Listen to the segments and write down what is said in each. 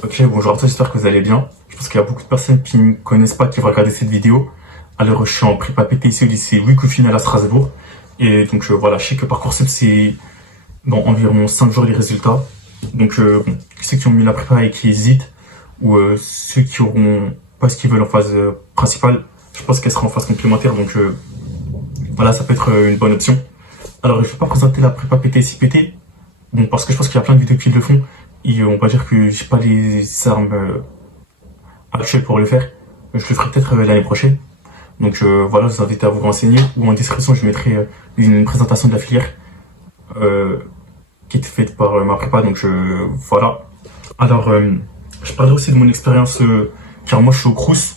Ok, bonjour à tous, j'espère que vous allez bien. Je pense qu'il y a beaucoup de personnes qui ne me connaissent pas qui vont regarder cette vidéo. Alors, je suis en prépa PTC au lycée Louis Coufinal à Strasbourg. Et donc, voilà, je sais que Parcoursup, c'est dans environ 5 jours les résultats. Donc, bon, ceux qui ont mis la prépa et qui hésitent, ou ceux qui auront pas ce qu'ils veulent en phase principale, je pense qu'elle sera en phase complémentaire. Donc, voilà, ça peut être une bonne option. Alors, je vais pas présenter la prépa PTC-PT, bon, parce que je pense qu'il y a plein de vidéos qui le font. Et on va dire que j'ai pas les armes actuelles pour le faire. Je le ferai peut-être l'année prochaine. Donc voilà, je vous invite à vous renseigner. Ou en description, je mettrai une présentation de la filière euh, qui était faite par ma prépa. Donc voilà. Alors, je parlerai aussi de mon expérience, car moi je suis au Crous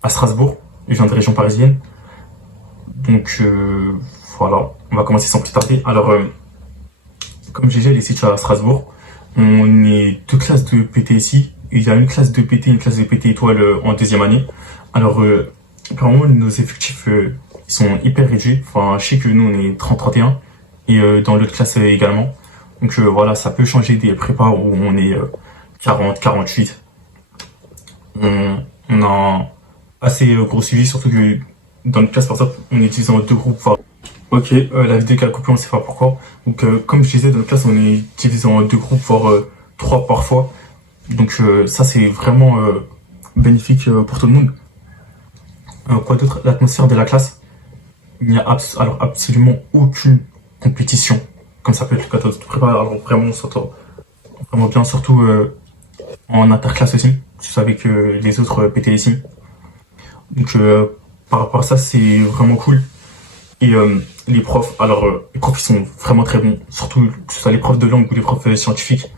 à Strasbourg. Je viens de région parisienne. Donc voilà, on va commencer sans plus tarder. Alors, comme j'ai déjà les situé à Strasbourg, on est deux classes de PT ici. Il y a une classe de PT, une classe de PT étoile en deuxième année. Alors, apparemment, nos effectifs ils sont hyper réduits. Enfin, je sais que nous, on est 30-31 et dans l'autre classe également. Donc voilà, ça peut changer des prépas où on est 40-48. On a un assez gros suivi, surtout que dans notre classe, par exemple, on est divisé en deux groupes. Enfin, ok, la vidéo qu'elle a coupée, on ne sait pas pourquoi. Donc, comme je disais, dans notre classe, on est divisé en deux groupes, voire trois parfois. Donc, ça, c'est vraiment bénéfique pour tout le monde. Quoi d'autre? L'atmosphère de la classe. Il n'y a alors absolument aucune compétition. Comme ça peut être le cas de prépa. Alors, vraiment, on s'entend vraiment bien, surtout en interclasse aussi. C'est avec les autres PT ici. Donc, par rapport à ça, c'est vraiment cool. Et les profs, alors les profs ils sont vraiment très bons, surtout que ce soit les profs de langue ou les profs scientifiques.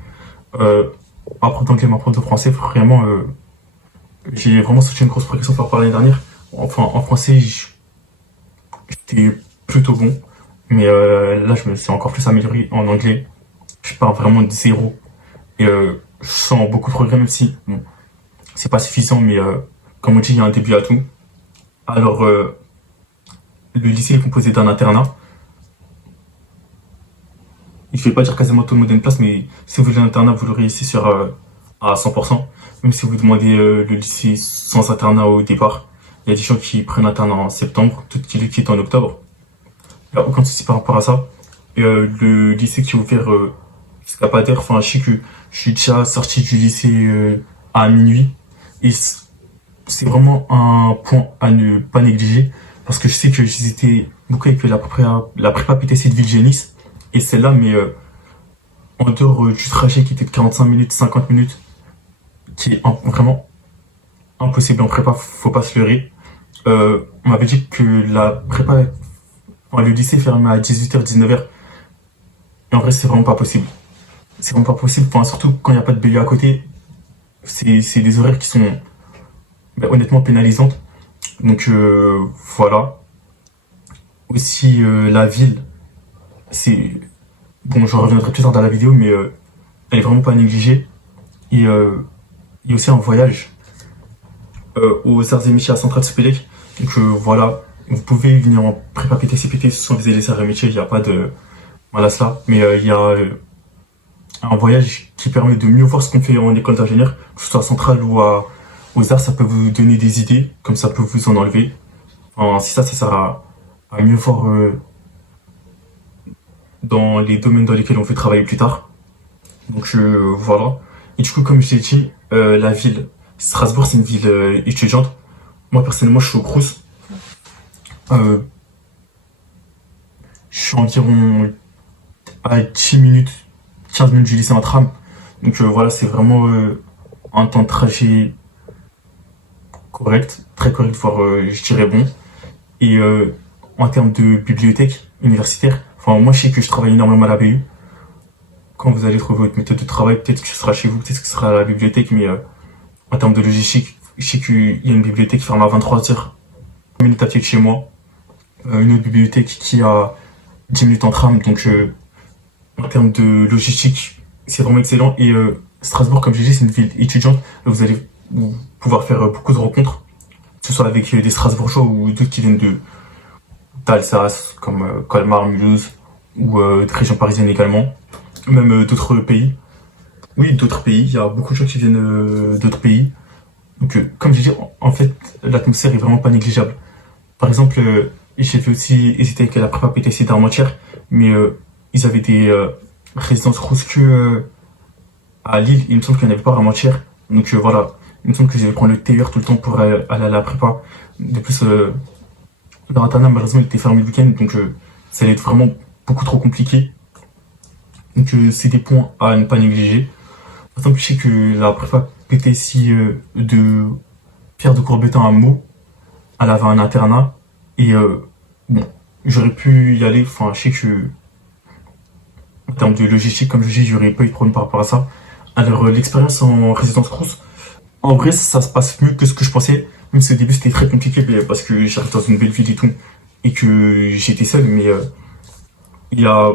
Ma prof d'anglais, ma prof de français, vraiment, j'ai vraiment senti une grosse progression par rapport à l'année dernière. Enfin, en français, j'étais plutôt bon, mais là, je me suis encore plus amélioré en anglais. Je pars vraiment de zéro et je sens beaucoup de progrès, même si bon, c'est pas suffisant, mais comme on dit, il y a un début à tout. Alors, le lycée est composé d'un internat. Je vais pas dire quasiment tout le monde a une place, mais si vous voulez un internat, vous l'aurez ici sur à 100%. Même si vous demandez le lycée sans internat au départ, il y a des gens qui prennent internat en septembre, d'autres qui le quittent en octobre. Il n'y a aucun souci par rapport à ça. Et le lycée qui est ouvert jusqu'à pas d'heure, enfin je sais que je suis déjà sorti du lycée à minuit. Et c'est vraiment un point à ne pas négliger, parce que je sais que j'hésitais beaucoup avec la prépa PTC de Villegénis. Et celle-là, mais en dehors du trajet qui était de 45 minutes, 50 minutes, qui est vraiment impossible en prépa, faut pas se leurrer. On m'avait dit que la prépa, enfin, le lycée fermait à 18h, 19h. Et en vrai, c'est vraiment pas possible. C'est vraiment pas possible, enfin, surtout quand il n'y a pas de BU à côté. C'est des horaires qui sont ben, honnêtement pénalisantes. Donc voilà. Aussi, la ville, c'est. Bon, je reviendrai plus tard dans la vidéo, mais elle est vraiment pas négligée. Et il y a aussi un voyage aux Arts et Métiers à Centrale Supélec. Donc voilà, vous pouvez venir en prépa PTCPT sans viser les Arts et Métiers, il n'y a pas de. Voilà cela. Mais il y a un voyage qui permet de mieux voir ce qu'on fait en école d'ingénieur, que ce soit à Centrale ou aux Arts, ça peut vous donner des idées, comme ça peut vous en enlever. Enfin, si ça sert à mieux voir dans les domaines dans lesquels on veut travailler plus tard. Donc voilà. Et du coup, comme je l'ai dit, la ville, Strasbourg, c'est une ville étudiante. Moi, personnellement, je suis au Crous. Euh, je suis environ à 10 minutes, 15 minutes du lycée en tram. Donc voilà, c'est vraiment un temps de trajet correct, très correct, voire je dirais bon. Et en termes de bibliothèque universitaire, enfin moi je sais que je travaille énormément à la BU. Quand vous allez trouver votre méthode de travail, peut-être que ce sera chez vous, peut-être que ce sera à la bibliothèque, mais en termes de logistique, je sais qu'il y a une bibliothèque qui ferme à 23h, 1 minute à pied de chez moi, une autre bibliothèque qui a 10 minutes en tram, donc en termes de logistique, c'est vraiment excellent. Et Strasbourg, comme j'ai dit, c'est une ville étudiante, vous allez pouvoir faire beaucoup de rencontres, que ce soit avec des Strasbourgeois ou d'autres qui viennent d'Alsace, comme Colmar, Mulhouse, ou de région parisienne également, même d'autres pays. Oui, d'autres pays, il y a beaucoup de gens qui viennent d'autres pays. Donc, comme je dis, en fait, l'atmosphère est vraiment pas négligeable. Par exemple, j'ai fait aussi hésiter avec la prépa PTC d'Armentières, mais ils avaient des résidences grosses que à Lille. Il me semble qu'il n'y en avait pas à Armentières. Donc voilà, il me semble que j'allais prendre le TER tout le temps pour aller à la prépa. De plus, leur internat, malheureusement, il était fermé le week-end, donc ça allait être vraiment beaucoup trop compliqué. Donc c'est des points à ne pas négliger. Par exemple, je sais que la prépa PTC de Pierre de Courbet à Meaux, elle avait un internat. Et bon, j'aurais pu y aller. Enfin, je sais que en termes de logistique, comme je dis, j'aurais pas eu de problème par rapport à ça. Alors, l'expérience en résidence Crous, en vrai, ça se passe mieux que ce que je pensais. Même si au début, c'était très compliqué parce que j'arrive dans une belle ville et tout. Et que j'étais seul, mais il y a,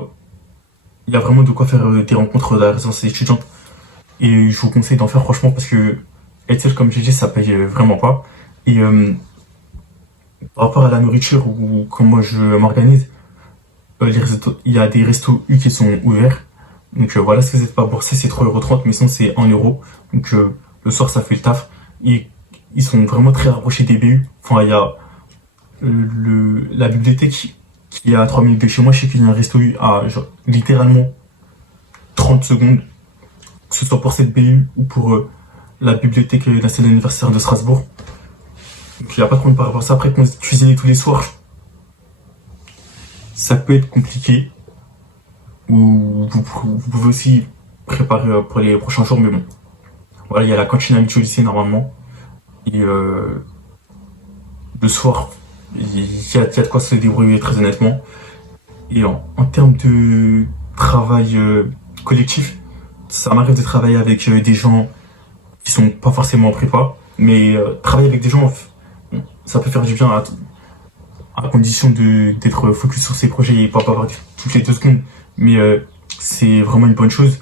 il y a vraiment de quoi faire des rencontres de la résidence étudiante. Et je vous conseille d'en faire franchement parce que être seul, comme j'ai dit, ça paye vraiment pas. Et par rapport à la nourriture ou comment je m'organise, il y a des restos U qui sont ouverts. Donc voilà, si vous n'êtes pas boursier, c'est 3,30 €, mais sinon c'est 1 €. Donc le soir, ça fait le taf. Et ils sont vraiment très rapprochés des BU. Enfin, il y a la bibliothèque qui est à 3 minutes de chez moi. Je sais qu'il y a un resto U à genre, littéralement 30 secondes, que ce soit pour cette BU ou pour la bibliothèque nationale universitaire de Strasbourg. Donc il n'y a pas trop de par rapport à ça. Après, cuisiner tous les soirs, ça peut être compliqué. Ou vous pouvez aussi préparer pour les prochains jours, mais bon. Voilà, il y a la cantine à midi au lycée normalement. Et le soir, il y a de quoi se débrouiller très honnêtement. Et en termes de travail collectif, ça m'arrive de travailler avec des gens qui sont pas forcément en prépa, mais travailler avec des gens, ça peut faire du bien à condition d'être focus sur ses projets et pas avoir toutes les 2 secondes. Mais c'est vraiment une bonne chose.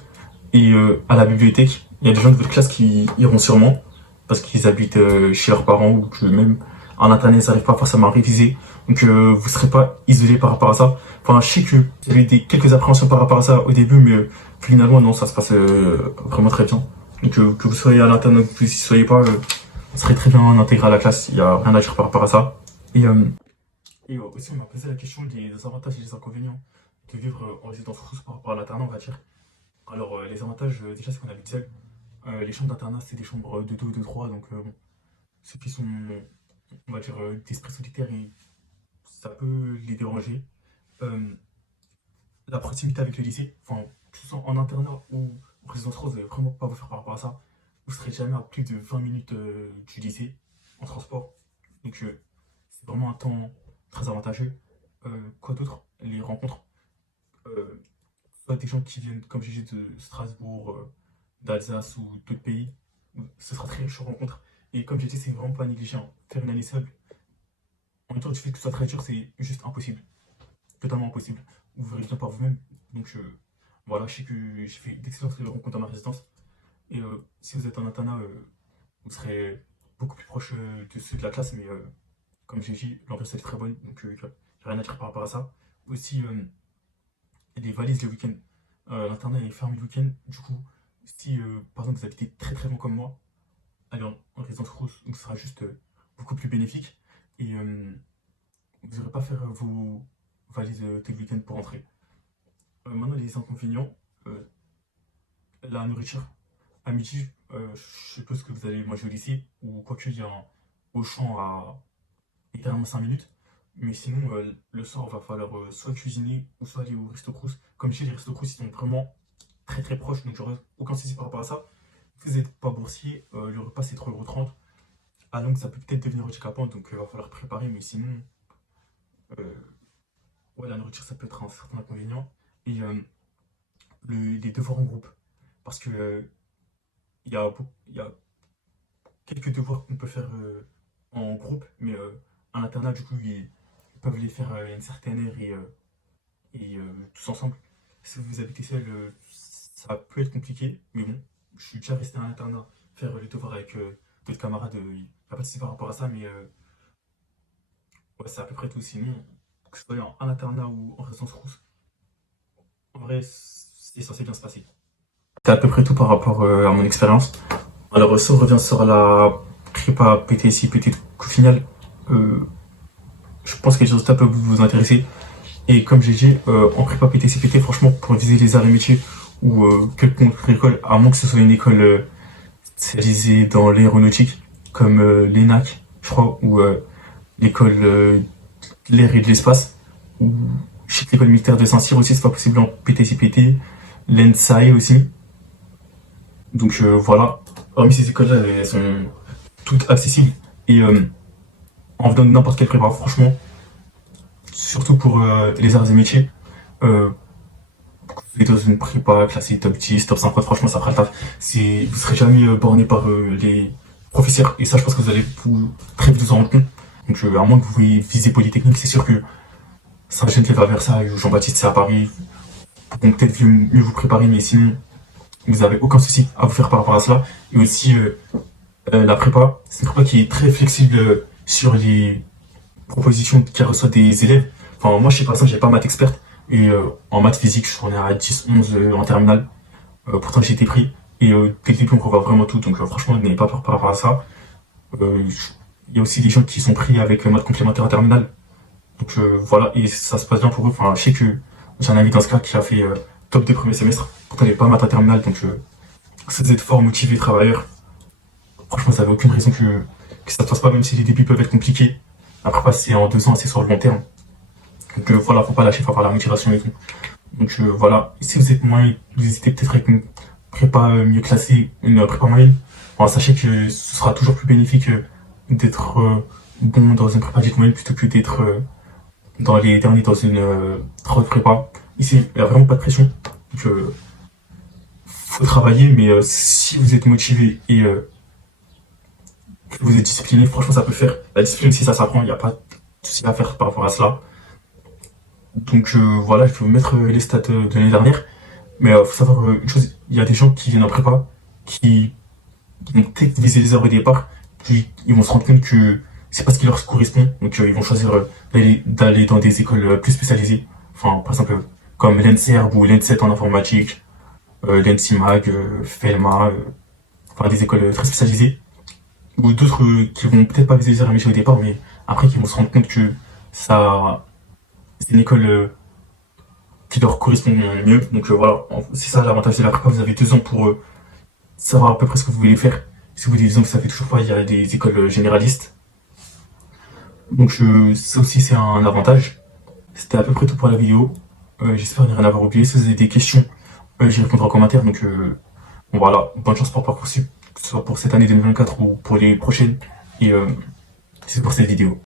Et à la bibliothèque, il y a des gens de votre classe qui iront sûrement parce qu'ils habitent chez leurs parents ou que même en internet, ils n'arrivent pas forcément à réviser. Donc vous ne serez pas isolé par rapport à ça. Enfin, je sais que j'avais quelques appréhensions par rapport à ça au début, mais finalement, non, ça se passe vraiment très bien. Donc que vous soyez à l'internat ou que vous n'y soyez pas, vous serez très bien intégré à la classe. Il n'y a rien à dire par rapport à ça. Et, aussi, on m'a posé la question des avantages et des inconvénients de vivre en résidence russe par rapport à l'internat, on va dire. Alors, les avantages, déjà, c'est qu'on habite seul. Les chambres d'internat, c'est des chambres de 2 ou de 3, donc bon, ceux qui sont, on va dire, d'esprit solitaire, ça peut les déranger. Euh, la proximité avec le lycée, enfin, que ce soit en internat ou en résidence rose, vous n'allez vraiment pas vous faire par rapport à ça. Vous serez jamais à plus de 20 minutes du lycée en transport. Donc, c'est vraiment un temps très avantageux. Quoi d'autre? Les rencontres. Euh, Soit des gens qui viennent, comme j'ai dit, de Strasbourg, d'Alsace ou d'autres pays, ce sera très riche en rencontres. Et comme j'ai dit, c'est vraiment pas négligent. Faire une année seule, en même temps, du fait que ce soit très dur, c'est juste impossible. Totalement impossible. Vous verrez bien par vous-même. Donc voilà, je sais que j'ai fait d'excellentes rencontres dans ma résidence. Et si vous êtes en internat, vous serez beaucoup plus proche de ceux de la classe, mais comme j'ai dit, l'ambiance est très bonne, donc il n'y a rien à dire par rapport à ça. Aussi, les valises le week-end. L'internat est fermé le week-end, du coup, si par exemple vous habitez très très loin comme moi, aller en résidence rousse, donc ce sera juste beaucoup plus bénéfique. Et vous n'aurez pas à faire vos valises tout le week-end pour rentrer. Maintenant, les inconvénients, euh, la nourriture. À midi, je suppose que vous allez manger au lycée, ou quoi qu'il y a un Auchan à littéralement 5 minutes. Mais sinon, le soir, il va falloir soit cuisiner ou soit aller au resto crous. Comme je dis, les restos crous, ils sont vraiment très très proches, donc j'aurais aucun souci par rapport à ça. Si vous n'êtes pas boursier, le repas c'est 3,30 €. À longue, ça peut peut-être devenir handicapant, donc il va falloir préparer, mais sinon, euh, ouais, la nourriture, ça peut être un certain inconvénient. Et les devoirs en groupe. Parce que il y a quelques devoirs qu'on peut faire en groupe, mais à l'internat, du coup, ils peuvent les faire à une certaine heure et tous ensemble. Si vous habitez seul, ça peut être compliqué, mais bon, je suis déjà resté à l'internat faire les devoirs avec d'autres camarades. Il n'y a pas de souci par rapport à ça, mais ouais, c'est à peu près tout. Sinon, que ce soit en internat ou en résidence rousse, en vrai, c'est censé bien se passer. c'était à peu près tout par rapport à mon expérience. Alors, si on revient sur la prépa PTSI, PT, au final, euh, je pense que les résultats peuvent vous intéresser. Et comme j'ai dit, en prépa PTSI, PT, franchement, pour viser les arts et métiers ou quelconque école, à moins que ce soit une école spécialisée dans l'aéronautique, comme l'ENAC, je crois, ou l'école de l'air et de l'espace, ou je sais que l'école militaire de Saint-Cyr aussi, c'est pas possible en PTSI, PT, l'ENSAE aussi. Donc voilà, hormis ces écoles-là, elles sont toutes accessibles et en venant de n'importe quelle prépa, franchement, surtout pour les arts et métiers, euh, vous êtes dans une prépa classée top 10, top 50, franchement, ça fera le taf. Vous serez jamais borné par les professeurs et ça, je pense que vous allez très vite vous en rendre compte. Donc, à moins que vous visez Polytechnique, c'est sûr que Saint-Geneviève à Versailles ou Jean-Baptiste c'est à Paris pourront peut-être mieux vous préparer, mais sinon, vous n'avez aucun souci à vous faire par rapport à cela. Et aussi, la prépa, c'est une prépa qui est très flexible sur les propositions qu'elle reçoit des élèves. Enfin, moi, je sais par exemple, j'ai pas maths experte. Et en maths physique, je suis à 10, 11 en terminale. Pourtant, j'ai été pris. Et dès le début, on revoit vraiment tout. Donc, franchement, n'ayez pas peur par rapport à ça. Il y a aussi des gens qui sont pris avec maths complémentaire en terminale. Donc, voilà. Et ça se passe bien pour eux. Enfin, je sais que j'ai un ami dans ce cas qui a fait top des premiers semestres. Pourtant, il n'est pas maths en terminale. Donc, si vous êtes fort, motivé, travailleur, franchement, ça n'avait aucune raison que ça ne se passe pas, même si les débuts peuvent être compliqués. Après, passer en 2 ans, c'est sur le long terme. Donc voilà, faut pas lâcher, faut avoir la motivation et tout. Donc voilà, et si vous êtes moyen, vous hésitez peut-être avec une prépa mieux classée, une prépa moyenne, bon, sachez que ce sera toujours plus bénéfique d'être bon dans une prépa dite moyenne plutôt que d'être dans les derniers dans une trop de prépa. Ici, il n'y a vraiment pas de pression. Donc faut travailler, mais si vous êtes motivé et que vous êtes discipliné, franchement ça peut le faire. La discipline aussi ça s'apprend, il n'y a pas de souci à faire par rapport à cela. Donc voilà, je vais vous mettre les stats de l'année dernière. Mais faut savoir une chose, il y a des gens qui viennent en prépa, qui vont peut-être viser les heures au départ, puis ils vont se rendre compte que c'est pas ce qui leur correspond. Donc ils vont choisir d'aller dans des écoles plus spécialisées. Enfin, par exemple, comme l'ENSERB ou l'ENSET en informatique, l'ENSIMAG, FELMA, enfin des écoles très spécialisées. Ou d'autres qui vont peut-être pas viser les heures au départ, mais après qui vont se rendre compte que ça c'est une école qui leur correspond mieux. Donc voilà, c'est ça l'avantage de la prépa. Vous avez 2 ans pour savoir à peu près ce que vous voulez faire. Si vous voulez des ans que ça fait toujours pas, il y a des écoles généralistes. Donc ça aussi c'est un avantage. C'était à peu près tout pour la vidéo. J'espère ne rien avoir oublié. Si vous avez des questions, j'y répondrai en commentaire. Donc bon, voilà, bonne chance pour Parcoursup, que ce soit pour cette année 2024 ou pour les prochaines. Et c'est pour cette vidéo.